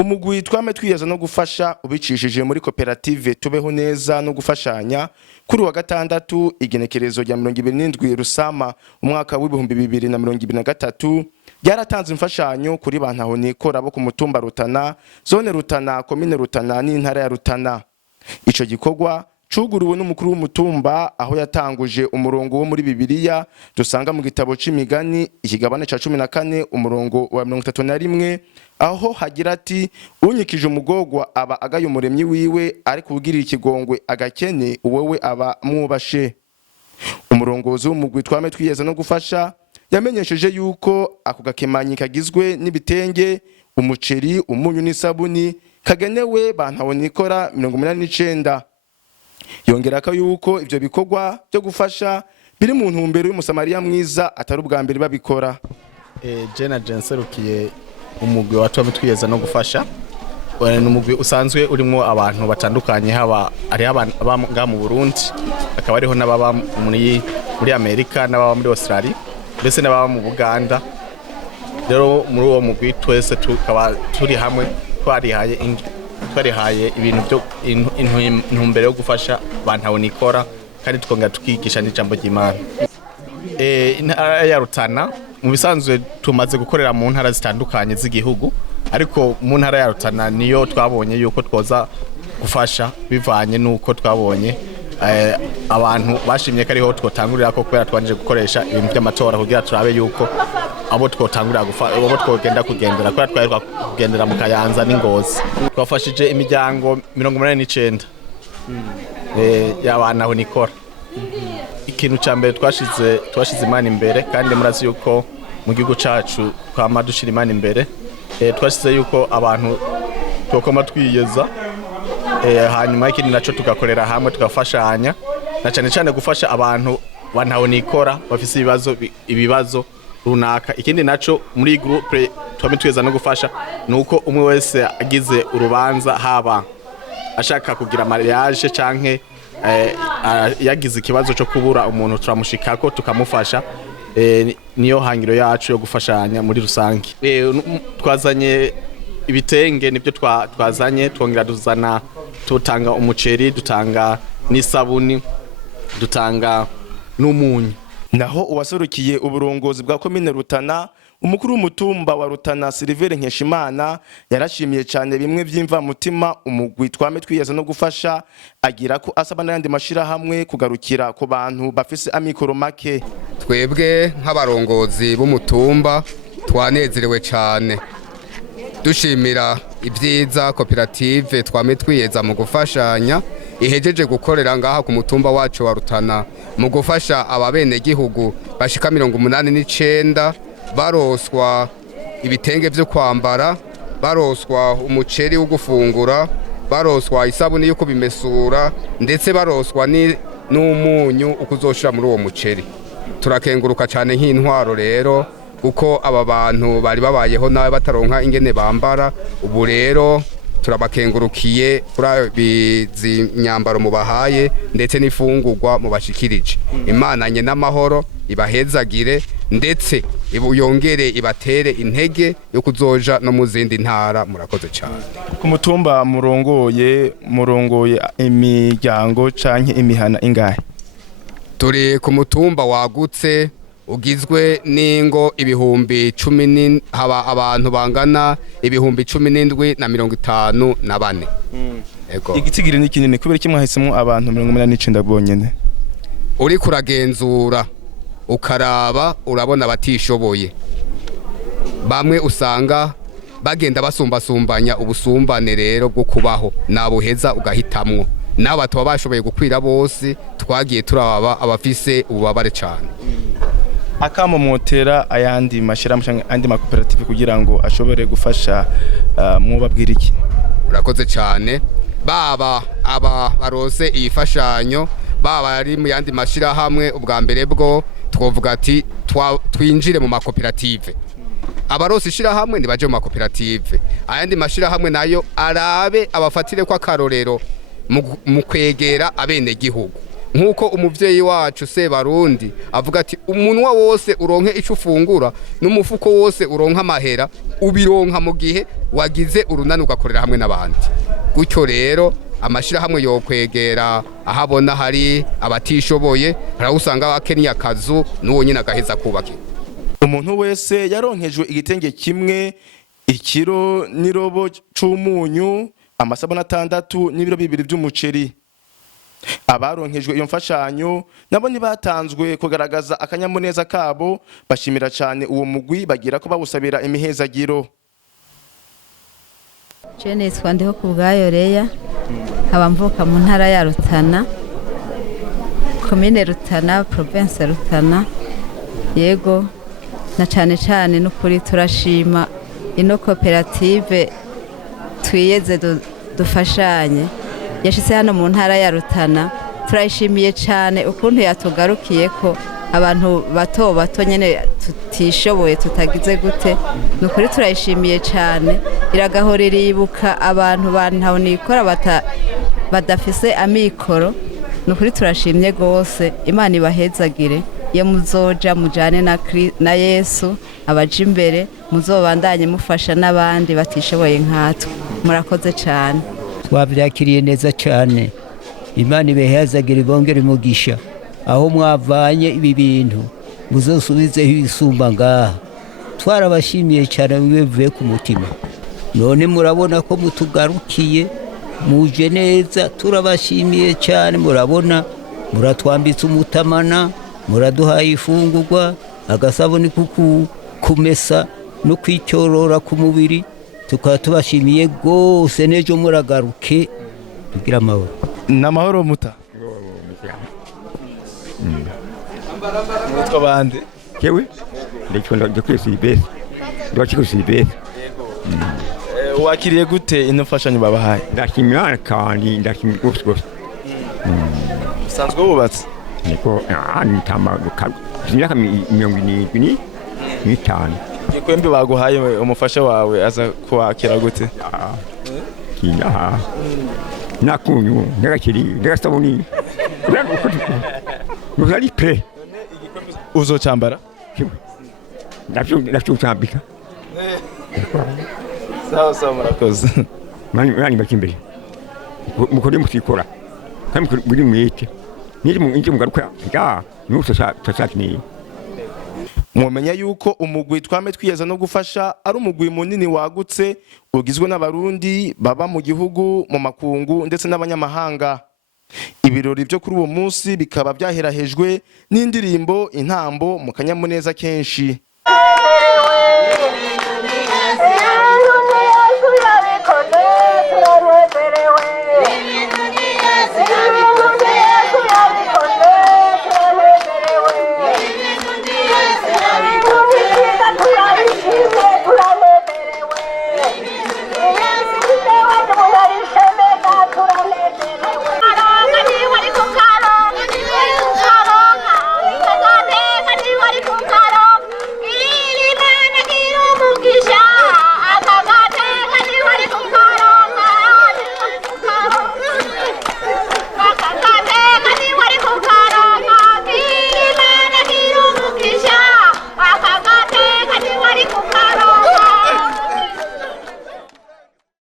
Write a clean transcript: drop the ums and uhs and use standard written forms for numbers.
Umurwi Twame twiyeza no gufasha ubicishije muri koperative tubeho neza no gufashanya kuri wa gatandatu igenekerezo rya 27 Rusama umwaka w'2023 yaratanze imfashanyo kuri bantaho nikora bo ku mutumba Rutana, zone Rutana, komine Rutana n'intara ya Rutana. Ico gikorwa cuguruwe n'umukuru w'umutumba aho yatanguje umurongo wo muri Bibiliya dusanga mu gitabo c'imigani ikigabane ca 14 umurongo wa 31 aho hagira ati unyikije umugogwa aba agaye umuremyi wiwe ari kubwirira ikigongwe agakene uwewe aba mwubashe. Umurongozi w'umurwi Twame twiyeza no gufasha yamenyesheje yuko ako gakemanyi kagizwe n'ibitenge, umuceri, umunyu n'isabuni kagenewe bantaho nikora 89. Yongera ko yuko ivyo bikorwa byo gufasha biri mu ntumbero y'umusamariya mwiza atari ubwa mbere babikora. Jena Jenserukiye umugwi wa Twame twiyeza no gufasha. Umugwi usanzwe urimo abantu batandukanye, haba ari abanga mu Burundi, akaba ariho n'ababa muri Amerika, n'ababa muri Australia, ndetse n'ababa mu Buganda. Rero muri uwo mugwi twese tukaba turi hamwe twarihaye ibintu byo intumbero yo gufasha bantaho nikora, kandi tukongera tukigisha n'ijambo ry'Imana. Intara ya Rutana mu bisanzwe tumaze gukorera mu ntara zitandukanye z'igihugu, ariko mu ntara ya Rutana niyo twabonye yuko twoza gufasha bivanye nuko twabonye abantu bashimye ko ariho twotangurira ko kubera twanje gukoresha ibintu by'amatora kugira turabe yuko abo twotangurira abo twogenda kugendera kubera twaheruka kugendera mu Kayanza n'Ingozi. Twafashije imiryango 89 y'abantaho nikora. Ikintu ca mbere twashize Imana imbere, kandi murazi yuko mu gihugu cacu kwama dushira Imana imbere. Twashize yuko abantu twokoma twiyeza, hanyuma ikindi naco tugakorera hamwe tugafashanya, na cyane gufasha abantu bantaho nikora bafise ibibazo runaka. Ikindi naco muri groupe Twame twiyeza no gufasha nuko umwe wese agize urubanza, haba ashaka kugira mariage canke yagize ikibazo cyo kubura umuntu turamushikako tukamufasha. Niyo hangiro yacu yo gufashanya muri rusange. Twazanye ibitenge, nibyo twazanye, twongera duzana, tutanga umuceri, dutanga n'isabuni, dutanga n'umunyu. Naho uwaserukiye uburongozi bwa komine Rutana, umukuru w'umutumba wa Rutana Silver Nkeshimana yarashimiye cyane bimwe by'imva mutima umugwi Twame twiyeza no gufasha, agira ko asaba n'andi mashira hamwe kugarukira ku bantu bafise amikoro make. Twebwe nk'abarongozi b'umutumba twanezerewe cyane, dushimira ibyiza koperative Twame twiyeza mu gufashanya ihejeje gukorera ngaha ku mutumba wacu wa Rutana mu gufasha ababene gihugu bashika 89 baroswa ibitenge byo kwambara, baroswa umuceri wo gufungura, baroswa isabuni yo kubimesura, ndetse baroswa n'umunyu ukuzoshira muri uwo muceri. Turakenguruka cyane nk'intwaro rero, kuko aba bantu bari babayeho nawe bataronka ingene bambara. Ubu rero turabakengurukiye kuri bizi nyambaro mubahaye, ndetse n'ifungurwa mubashikirije. Imana nye n'amahoro ibahezagire, ndetse yongere ibatere intege yo kuzoja no mu zindi ntara. Murakoze cyane. Ku mutumba murongoye imiryango canke imihana ingahe? Turi ku mutumba wagutse ugizwe n'ingo 10,000, haba abantu bangana 17,054. Igitigiri ni kinini kubera kimwe hahisemo abantu 89 bonyene. Uri kuragenzura ukaraba urabona batishoboye, bamwe usanga bagenda basumbasumbanya ubusumbane rero bwo kubaho, nabuheza ugahitamwo. Nabo batuba bashoboye gukwira bose, twagiye turaba abafise ububabare cyane. Akamo motera ayandi mashirahamwe canke andi makoperative kugira ngo ashobore gufasha mwubabwira iki? Urakoze cyane. Baba aba barose ifashanyo, baba ari mu yandi mashirahamwe, ubwa mbere bwo twovuga ati twinjire mu makoperative. Abarose ishirahamwe nibaje mu makoperative, ayandi mashirahamwe nayo arabe abafatire kwa karorero mu kwegera abene gihugu. nk'uko umuvyeyi wacu Sebarundi avuga ati umunwa wose uronke ico ufungura n'umufuko wose uronka amahera ubironka mu gihe wagize urunani ugakorera hamwe n'abandi. Gutyo rero amashirahamwe yo kwegera ahabona hari abatishoboye usanga bakenya akazu n'uwo nyine agaheza kubaka. Umuntu wese yaronkejwe igitenge kimwe, ikiro n'irobo c'umunyu, amasabuni 6 n'ibiro 2 by'umuceri. Abaronkejwe iyo mfashanyo nabo nibatanzwe kugaragaza akanyamuneza kabo, bashimira cyane uwo mugwi bagira ko bawusabira imihezagiro. Jene twandeho kubgayo Reya abamvuka mu ntara ya Rutana, commune Rutana, province Rutana. Yego na cyane no kuri turashima ino koperative twiyeze dufashanye yashitse hano mu ntara ya Rutana. Turayishimiye cyane ukuntu yatugarukiye ko abantu bato nyene tutishoboye tutagize gute. Nukuri turayishimiye cyane, iragahorera ibuka abantu bantaho nikora badafise amikoro. Nukuri turashimye gose, Imana ibahezagire. Iyo muzoja mujane na Yesu abaje imbere, muzobandanye mufasha n'abandi batishoboye nkatwe. Murakoze cyane. Twabyakiriye neza cyane. Imana ibahezagire bongere umugisha. Aho mwavanye ibi bintu muzosubizeho ibisumba ngaha. Twarabashimiye cyane bivuye ku mutima. None murabona ko mutugarukiye muje neza, turabashimiye cyane. Murabona muratwambitse umutamana, muraduhaye ifungurwa, agasabuni kumesa no kwicyorora ku mubiri. Tukaba tubashimiye gose, nejo muragaruke tugira amahoro. Namahoro muta. Mwitwa bande? Kewe ndikunda kwisibe. Ndakikusibe. Wakiriye gute ino mfashanyo babahaye? Ndashimira kandi ndashimira gose. Sanzwe bubatse? Niko ntama imyaka 25. Igikwembe baguhaye umufasha wawe aza kwakira gute? Kina nakunyu ndakiri ndasabuni. Muzali pre. Uzocambara? Ndacyambika. Sawa murakoze. Mani bakimbere. Mukore musikora. Kandi muri mwete. Niri mu inje mugaruka. Nuso tasakini. Mwomenya yuko umugwi Twame twiyeza no gufasha ari umugwi munini wagutse ugizwe n'abarundi baba mu gihugu, mu makungu ndetse n'abanyamahanga. Ibirori byo kuri uwo munsi bikaba byaherahejwe n'indirimbo intambo mu kanyamuneza kenshi.